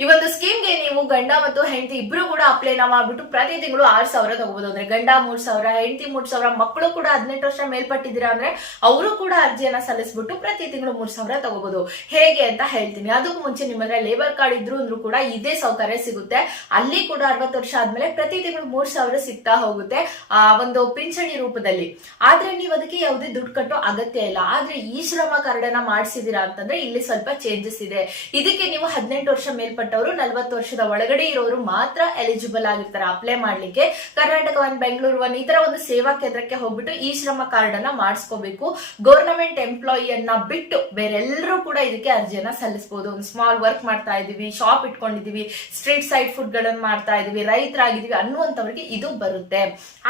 ಈ ಒಂದು ಸ್ಕೀಮ್ಗೆ ನೀವು ಗಂಡ ಮತ್ತು ಹೆಂಡತಿ ಇಬ್ರು ಕೂಡ ಅಪ್ಲೈನ ಮಾಡ್ಬಿಟ್ಟು ಪ್ರತಿ ತಿಂಗಳು 6,000 ತಗೋಬಹುದು. ಅಂದ್ರೆ ಗಂಡ 3,000, ಹೆಂಡತಿ 3,000, ಮಕ್ಕಳು ಕೂಡ 18 ವರ್ಷ ಮೇಲ್ಪಟ್ಟಿದ್ದೀರಾ ಅಂದ್ರೆ ಅವರು ಕೂಡ ಅರ್ಜಿಯನ್ನ ಸಲ್ಲಿಸ್ಬಿಟ್ಟು ಪ್ರತಿ ತಿಂಗಳು 3,000 ತಗೋಬಹುದು. ಹೇಗೆ ಅಂತ ಹೇಳ್ತೀನಿ. ಅದಕ್ಕೂ ಮುಂಚೆ ನಿಮ್ಮಲ್ಲಿ ಲೇಬರ್ ಕಾರ್ಡ್ ಇದ್ರು ಅಂದ್ರೂ ಕೂಡ ಇದೇ ಸೌಕರ್ಯ ಸಿಗುತ್ತೆ. ಅಲ್ಲಿ ಕೂಡ 60 ವರ್ಷ ಆದ್ಮೇಲೆ ಪ್ರತಿ ತಿಂಗಳು 3,000 ಸಿಗ್ತಾ ಹೋಗುತ್ತೆ ಒಂದು ಪಿಂಚಣಿ ರೂಪದಲ್ಲಿ. ಆದ್ರೆ ನೀವು ಅದಕ್ಕೆ ಯಾವುದೇ ದುಡ್ಡು ಕಟ್ಟೋ ಅಗತ್ಯ ಇಲ್ಲ. ಆದ್ರೆ ಈ ಶ್ರಮ ಕಾರ್ಡ್ ಅನ್ನ ಮಾಡಿಸಿದೀರಾ ಅಂತಂದ್ರೆ ಇಲ್ಲಿ ಸ್ವಲ್ಪ ಚೇಂಜಸ್ ಇದೆ. ಇದಕ್ಕೆ ನೀವು 18 ವರ್ಷ ಮೇಲ್ಪಟ್ಟವರು, 40 ವರ್ಷದ ಒಳಗಡೆ ಇರೋರು ಮಾತ್ರ ಎಲಿಜಿಬಲ್ ಆಗಿರ್ತಾರೆ ಅಪ್ಲೈ ಮಾಡ್ಲಿಕ್ಕೆ. ಕರ್ನಾಟಕ 1, ಬೆಂಗಳೂರು 1 ಈ ತರ ಒಂದು ಸೇವಾ ಕೇಂದ್ರಕ್ಕೆ ಹೋಗ್ಬಿಟ್ಟು ಈ ಶ್ರಮ ಕಾರ್ಡ್ ಅನ್ನ ಮಾಡಿಸ್ಕೋಬೇಕು. ಗವರ್ನಮೆಂಟ್ ಎಂಪ್ಲಾಯಿಯನ್ನ ಬಿಟ್ಟು ಬೇರೆಲ್ಲರೂ ಕೂಡ ಇದಕ್ಕೆ ಅರ್ಜಿಯನ್ನ ಸಲ್ಲಿಸಬಹುದು. ಒಂದು ಸ್ಮಾಲ್ ವರ್ಕ್ ಮಾಡ್ತಾ ಇದೀವಿ, ಶಾಪ್ ಇಟ್ಕೊಂಡಿದೀವಿ, ಸ್ಟ್ರೀಟ್ ಸೈಡ್ ಫುಡ್ ಗಳನ್ನ ಮಾಡ್ತಾ ಇದೀವಿ, ರೈತರಾಗಿದೀವಿ ಅನ್ನುವಂಥವ್ರಿಗೆ ಇದು ಬರುತ್ತೆ.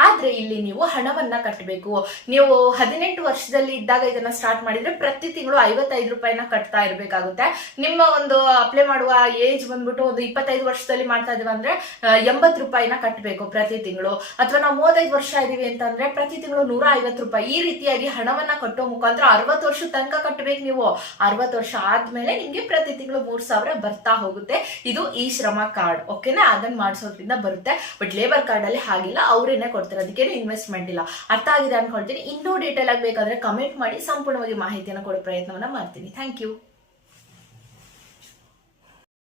ಆದ್ರೆ ಇಲ್ಲಿ ನೀವು ಹಣವನ್ನ ಕಟ್ಟಬೇಕು. ನೀವು 18 ವರ್ಷದಲ್ಲಿ ಇದ್ದಾಗ ಇದನ್ನ ಸ್ಟಾರ್ಟ್ ಮಾಡಿದ್ರೆ ಪ್ರತಿ ತಿಂಗಳು 55 ರೂಪಾಯಿನ ಕಟ್ತಾ ಇರ್ಬೇಕಾಗುತ್ತೆ. ನಿಮ್ಮ ಒಂದು ಅಪ್ಲೈ ಮಾಡುವ ಏಜ್ ಬಂದ್ಬಿಟ್ಟು ಒಂದು 25 ವರ್ಷದಲ್ಲಿ ಮಾಡ್ತಾ ಇದೀವಿ ಅಂದ್ರೆ 80 ರೂಪಾಯಿನ ಕಟ್ಟಬೇಕು ಪ್ರತಿ ತಿಂಗಳು. ಅಥವಾ ನಾವು 35 ವರ್ಷ ಇದೀವಿ ಅಂತಂದ್ರೆ ಪ್ರತಿ ತಿಂಗಳು 150 ರೂಪಾಯಿ. ಈ ರೀತಿಯಾಗಿ ಹಣವನ್ನ ಕಟ್ಟೋ ಮುಖಾಂತರ 60 ವರ್ಷ ತನಕ ಕಟ್ಟಬೇಕು ನೀವು. 60 ವರ್ಷ ಆದ್ಮೇಲೆ ನಿಮ್ಗೆ ಪ್ರತಿ ತಿಂಗಳು 3,000 ಬರ್ತಾ ಹೋಗುತ್ತೆ. ಇದು ಈ ಶ್ರಮ ಕಾರ್ಡ್, ಓಕೆನಾ? ಅದನ್ನ ಮಾಡಿಸೋದ್ರಿಂದ ಬರುತ್ತೆ. ಬಟ್ ಲೇಬರ್ ಕಾರ್ಡ್ ಅಲ್ಲಿ ಹಾಗಿಲ್ಲ, ಅವರೇನೆ ಕೊಡ್ತಾರೆ, ಅದಕ್ಕೇನು ಇನ್ವೆಸ್ಟ್ಮೆಂಟ್ ಇಲ್ಲ. ಅರ್ಥ ಆಗಿದೆ ಅನ್ಕೊಳ್ತೀನಿ. ಇನ್ನೂ ಡೀಟೇಲ್ ಆಗಿ ಬೇಕಾದ್ರೆ ಕಮೆಂಟ್ ಮಾಡಿ ಸಂಪೂರ್ಣವಾಗಿ ಮಾಹಿತಿಯನ್ನು ಕೊಡೋ ಪ್ರಯತ್ನವನ್ನ ಮಾಡ್ತೀನಿ. Thank you.